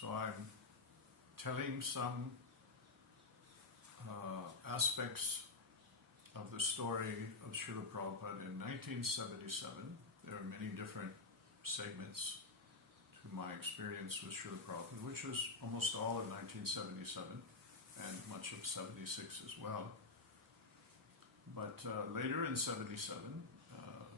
So I'm telling some aspects of the story of Srila Prabhupada in 1977. There are many different segments to my experience with Srila Prabhupada, which was almost all of 1977 and much of 76 as well. But later in 77,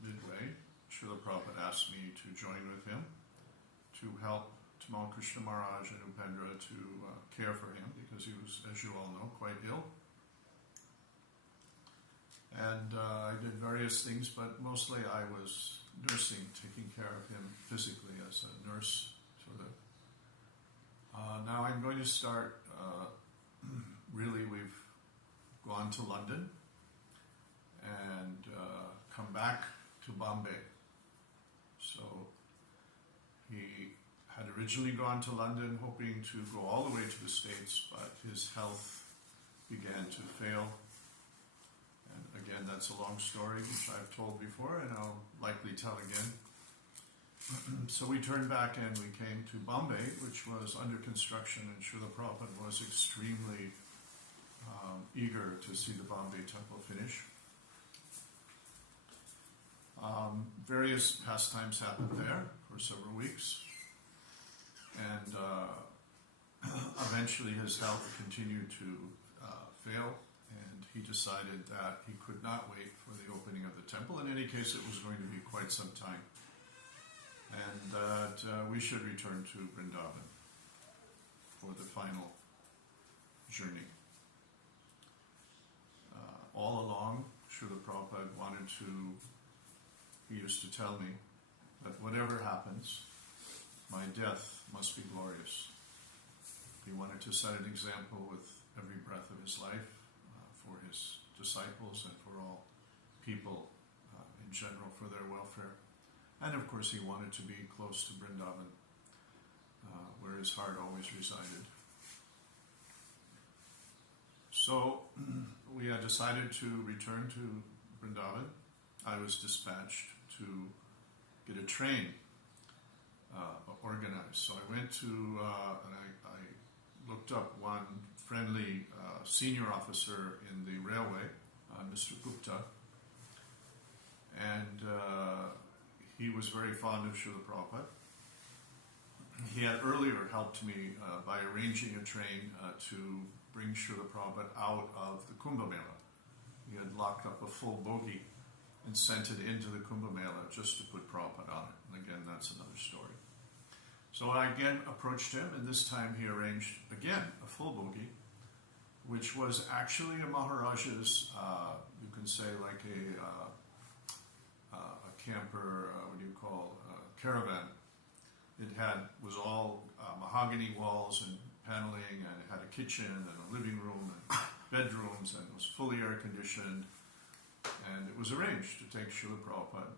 midway, Srila Prabhupada asked me to join with him to help Tamal Krishna Maharaj and Upendra to care for him, because he was, as you all know, quite ill. And I did various things, but mostly I was nursing, taking care of him physically as a nurse. Now I'm going to start, really we've gone to London and come back to Bombay. So he had originally gone to London hoping to go all the way to the States, but his health began to fail. And again, that's a long story, which I've told before, and I'll likely tell again. So we turned back and we came to Bombay, which was under construction, and Srila Prabhupada was extremely eager to see the Bombay temple finish. Various pastimes happened there for several weeks, and eventually his health continued to fail, and he decided that he could not wait for the opening of the temple. In any case, it was going to be quite some time, and that we should return to Vrindavan for the final journey. All along, Srila Prabhupada he used to tell me that whatever happens, my death must be glorious. He wanted to set an example with every breath of his life for his disciples and for all people in general, for their welfare. And of course he wanted to be close to Vrindavan, where his heart always resided. So we had decided to return to Vrindavan. I was dispatched to get a train organized. So I went to, and I looked up one friendly senior officer in the railway, Mr. Gupta, and he was very fond of Srila Prabhupada. He had earlier helped me by arranging a train to bring Srila Prabhupada out of the Kumbh Mela. He had locked up a full bogie and sent it into the Kumbh Mela just to put Prabhupada on it. And again, that's another story. So I again approached him, and this time he arranged, again, a full bogie, which was actually a Maharaja's, you can say like a camper, caravan. It was all mahogany walls and paneling, and it had a kitchen and a living room and bedrooms, and it was fully air conditioned. And it was arranged to take Srila Prabhupada,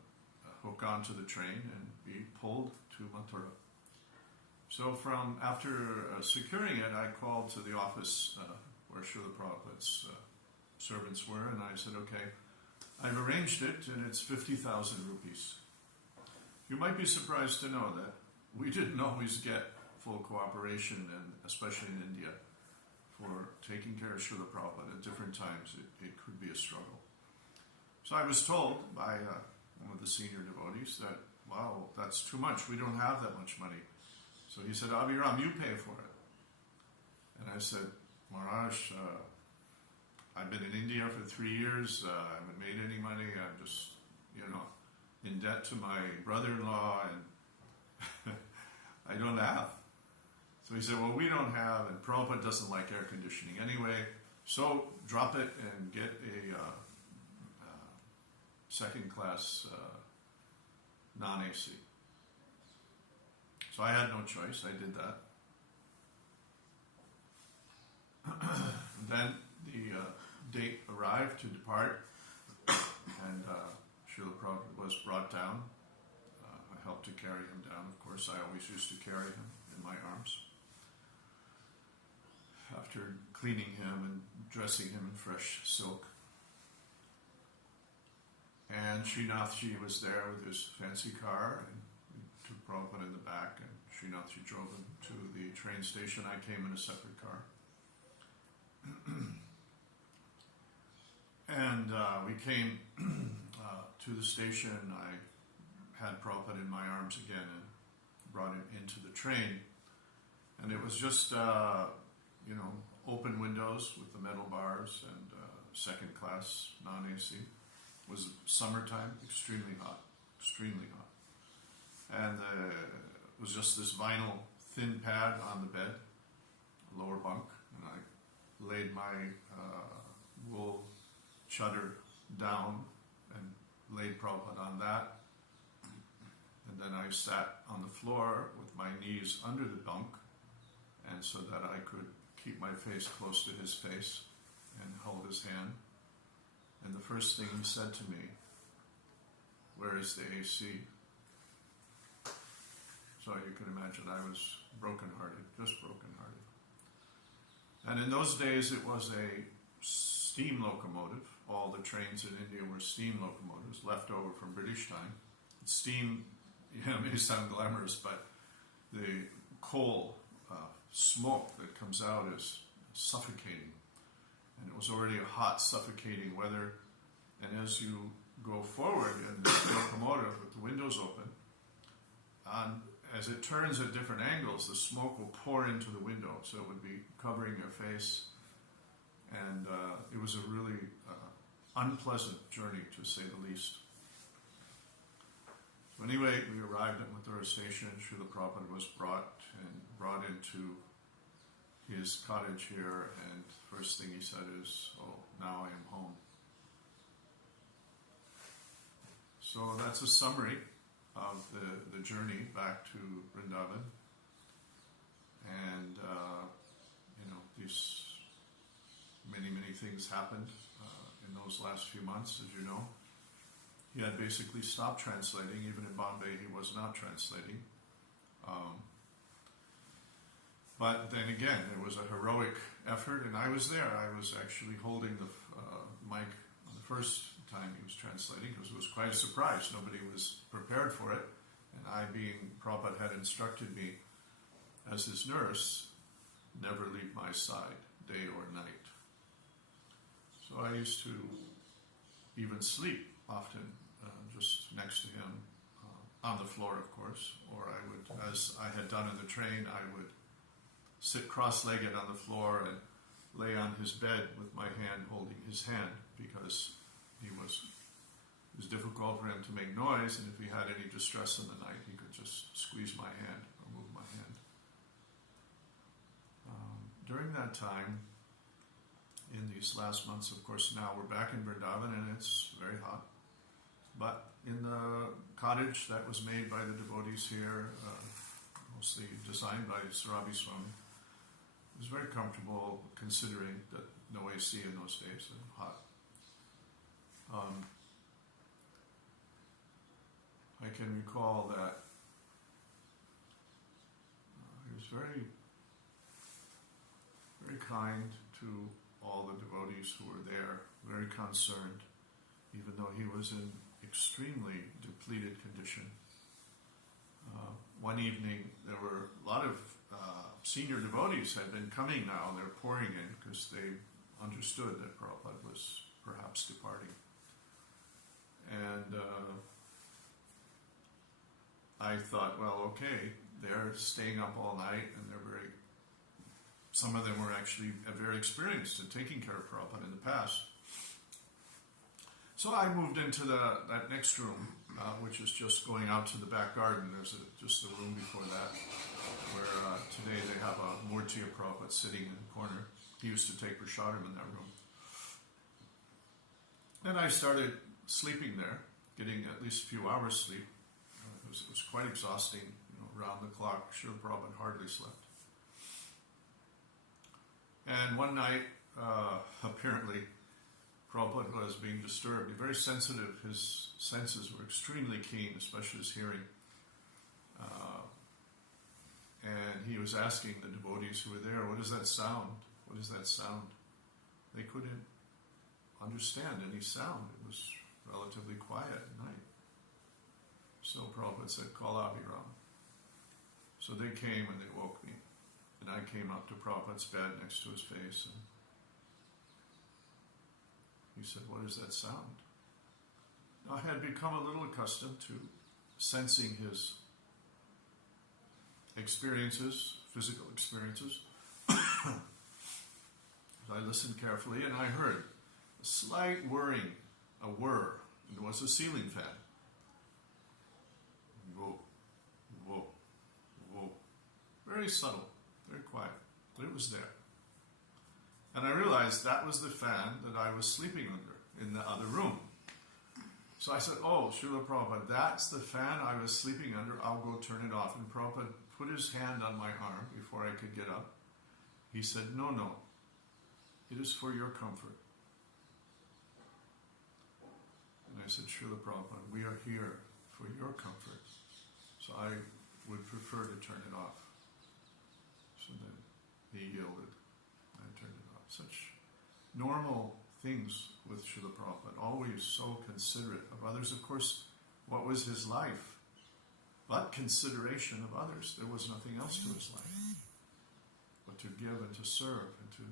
hook onto the train, and be pulled to Mathura. So after securing it, I called to the office where Srila Prabhupada's servants were, and I said, okay, I've arranged it, and it's 50,000 rupees. You might be surprised to know that we didn't always get full cooperation, and especially in India, for taking care of Srila Prabhupada. At different times, it could be a struggle. So I was told by one of the senior devotees that, wow, that's too much. We don't have that much money. So he said, Abhiram, you pay for it. And I said, Maharaj, I've been in India for 3 years. I haven't made any money. I'm just, in debt to my brother-in-law, and I don't have. So he said, well, we don't have, and Prabhupada doesn't like air conditioning anyway, so drop it and get a second-class non-AC. So I had no choice. I did that. Then the date arrived to depart, and Srila Prabhupada was brought down. I helped to carry him down. Of course, I always used to carry him in my arms. After cleaning him and dressing him in fresh silk. And Srinathji was there with his fancy car, and we took Prabhupada in the back and Srinathji drove him to the train station. I came in a separate car. And we came to the station. I had Prabhupada in my arms again and brought him into the train. And it was just, open windows with the metal bars and second class, non-AC. It was summertime, extremely hot. And it was just this vinyl thin pad on the bed, lower bunk, and I laid my wool chadar down and laid Prabhupada on that. And then I sat on the floor with my knees under the bunk, and so that I could keep my face close to his face and hold his hand. And the first thing he said to me, "Where is the AC?" So you can imagine I was brokenhearted, just brokenhearted. And in those days it was a steam locomotive. All the trains in India were steam locomotives left over from British time. Steam, may sound glamorous, but the coal smoke that comes out is suffocating. And it was already a hot, suffocating weather. And as you go forward in the locomotive with the windows open, as it turns at different angles, the smoke will pour into the window, so it would be covering your face. And it was a really unpleasant journey, to say the least. So anyway, we arrived at Mathura station. Srila Prabhupada was brought into his cottage here, and first thing he said is, "Oh, now I am home." So that's a summary of the journey back to Vrindavan. And, these many things happened in those last few months, as you know. He had basically stopped translating. Even in Bombay, he was not translating. But then again, it was a heroic effort, and I was there. I was actually holding the mic on the first time he was translating, because it was quite a surprise. Nobody was prepared for it. And I, being Prabhupada had instructed me as his nurse, never leave my side, day or night. So I used to even sleep often just next to him, on the floor, of course, or I would, as I had done in the train, I would sit cross-legged on the floor and lay on his bed with my hand holding his hand, because it was difficult for him to make noise, and if he had any distress in the night, he could just squeeze my hand or move my hand. During that time, in these last months, of course, now we're back in Vrindavan and it's very hot. But in the cottage that was made by the devotees here, mostly designed by Sarabi Swami, it was very comfortable, considering that no AC in those days and hot. I can recall that he was very, very kind to all the devotees who were there, very concerned, even though he was in extremely depleted condition. One evening, there were a lot of senior devotees had been coming now. They're pouring in because they understood that Prabhupada was perhaps departing. And I thought, well, okay, they're staying up all night, and some of them were actually very experienced in taking care of Prabhupada in the past. So I moved into that next room, which is just going out to the back garden. There's just a room before that, where today they have a Murti of Prabhupada sitting in the corner. He used to take prasadam in that room. And I started sleeping there, getting at least a few hours sleep. It was quite exhausting, round the clock. Srila Prabhupada hardly slept. And one night, apparently, Prabhupada was being disturbed. He's very sensitive. His senses were extremely keen, especially his hearing. And he was asking the devotees who were there, "What is that sound? What is that sound?" They couldn't understand any sound. It was relatively quiet at night. So Prabhupada said, "Call Abhiram." So they came and they woke me. And I came up to Prabhupada's bed next to his face, and he said, "What is that sound?" Now, I had become a little accustomed to sensing his experiences, physical experiences. I listened carefully, and I heard a slight whirring, a whir, and it was a ceiling fan. Whoa, whoa, whoa. Very subtle, very quiet, but it was there. And I realized that was the fan that I was sleeping under in the other room. So I said, "Oh, Srila Prabhupada, that's the fan I was sleeping under. I'll go turn it off." And Prabhupada put his hand on my arm before I could get up. He said, No, it is for your comfort." And I said, "Srila Prabhupada, we are here for your comfort. So I would prefer to turn it off." So then he yielded. I turned it off. Such normal things with Srila Prabhupada, always so considerate of others. Of course, what was his life but consideration of others? There was nothing else to his life but to give and to serve and to